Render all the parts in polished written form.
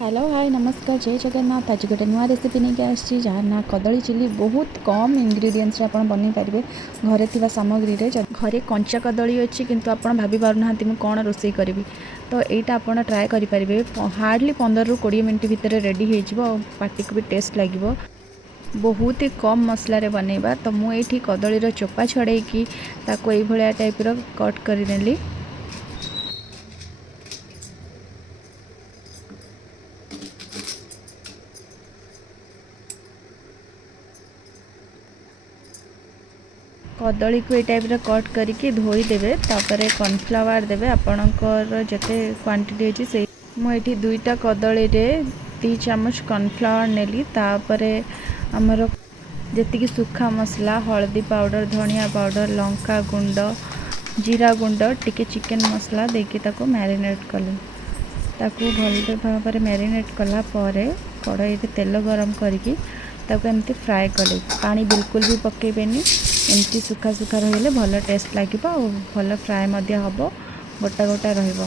Hello hi नमस्कार जय जगन्नाथ। आज गोटे नुआ रेसिपी नहीं आसी जार ना कदली चिली बहुत कम इंग्रेडिएंट्स आप बन पारे घरे थिबा सामग्री रे। घरे कंचा कदली अच्छी किंतु आप भाभी पारना मु कौन रोषे करी तो यहाँ आप ट्राए करेंगे। हार्डली 15 ରୁ 20 मिनट भितर रेडी हो पार्टी को भी टेस्ट लगे। बहुत ही कम मसला रे बनैबा तो मुझे कदली चोपा छड़े कि टाइप कट करनेली। कदली को ये टाइप कट करके धोईदेवे। कॉर्नफ्लावर देवे आपणकर जिते क्वांटिटी अच्छी से मुझे 2टा कदली रे 2 चामच कॉर्नफ्लावर नेली। तापरे आमर जी सुखा मसला हल्दी पाउडर धनिया पाउडर लंका गुंड जीरा गुंड टिके चिकेन मसला देकी ताको मैरिनेट कली। ताकू भल भाव मैरिनेट कला कड़ाई तेल गरम करके एमती फ्राए कले। पानी बिल्कुल भी पकेबेनी, एमती सुखा सुखा रही भल टेस्ट लगे और भल फ्राए हम गोटा गोटा रहिबो।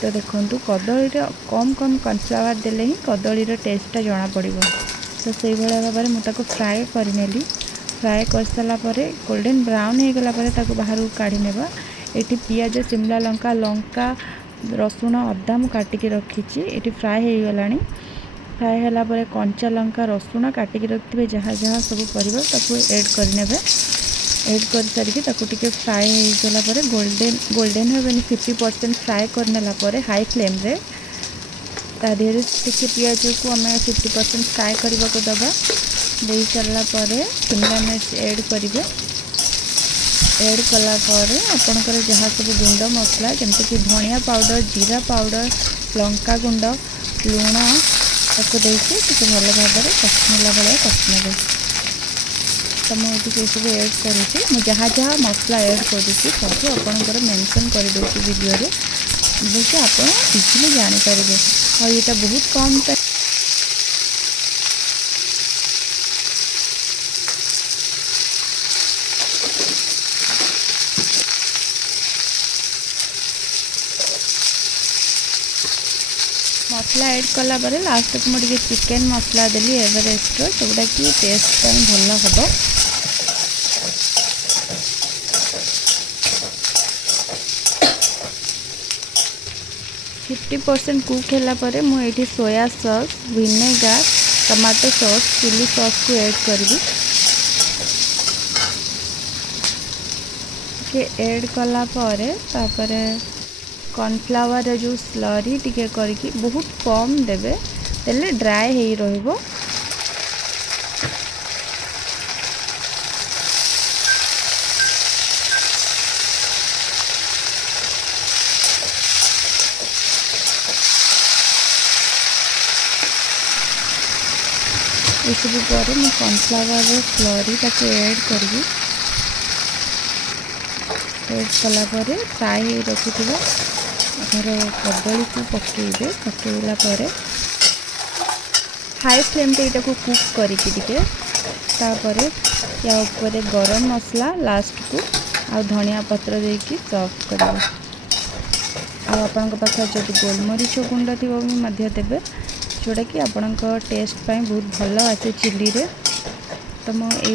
तो देखो कदली कम कम कॉर्नफ्लावर देले ही कदली टेस्टा जना पड़ो। तो से भाव में मुझे फ्राए करनेली। फ्राए कर सारापर गोल्डन ब्राउन हो गला बाहर काढ़ी नेबा। एटी पियाज शिमला लंका लंका रसुण अदा मु काटिकी रखी ये फ्राए हो गलानी। फ्राए होला परे कंचा लंका रसुण काटिकी रखिथे जहाँ जहाँ सब परिबा ताकू ऐड करनेबे। ऐड कर सारिकी ताकू टिके फ्राए हो गला परे गोल्डन होबेनी 50% फ्राए करनेला परे हाई फ्लेम रे ता देहरे टिके पियाज को आम 50% फ्राए करने को दबा। दे सारा पर शिमला मिर्च ऐड करेंगे। ऐड कला आपणकर जहाँ सब गुंड मसला जमती कि धनिया पाउडर जीरा पाउडर लंका गुंड लुण ताको देके भल भाव में कषिनेला भाया कषिने। तो मुझे सब ऐड करुँची जहाँ जहाँ मसला ऐड करुँची सब आपंकर मेंशन कर दूसरी वीडियो रे देखिए आप इजिली जानीपर। और यहाँ बहुत कम टाइम मसला ऐड कला पर लास्ट को मुझे चिकेन मसला देली एवरेस्ट जोटा कि टेस्ट भल हम। 50% कुक है मुझे soya sauce vinegar tomato sauce chilli sauce को ऐड करी ऐड कला कॉर्नफ्लावर जो स्लरी टिके करके बहुत कम देवे तेले ड्राए ही रहिबो। ये सब पर मैं कॉर्नफ्लावर स्लरी ताके ऐड करी ऐड कला फ्राए ही रखी कदली को पकेबे। पकेला हाई फ्लेम रे इटा को कुक करके या ऊपर गरम मसला लास्ट को आ धनिया पत्र देकी सर्व करेंगे। आपण पाखे जब गोलमरीच गुंड थी भी देवे जोटा कि आपण टेस्ट पाई बहुत भल आसे चिली रे। तो मुझे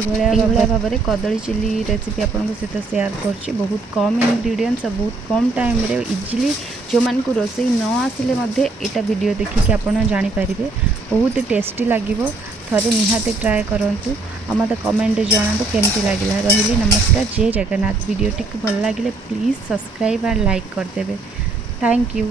भाव में कदली चिली रेसिपी आपन सहित शेयर कर बहुत कम इंग्रेडिएंट्स बहुत कम टाइम रे इजिली जो मान को रोषे न आसिले यहाँ वीडियो देखिए आप जानीपर बहुत टेस्टी लगे। थे निहाते ट्राए करूँ और मत कमेंट जनातु केमती लगे। रही नमस्कार जय जगन्नाथ। वीडियो टी भल लगे प्लीज़ सब्सक्राइब और लाइक करदे। Thank you.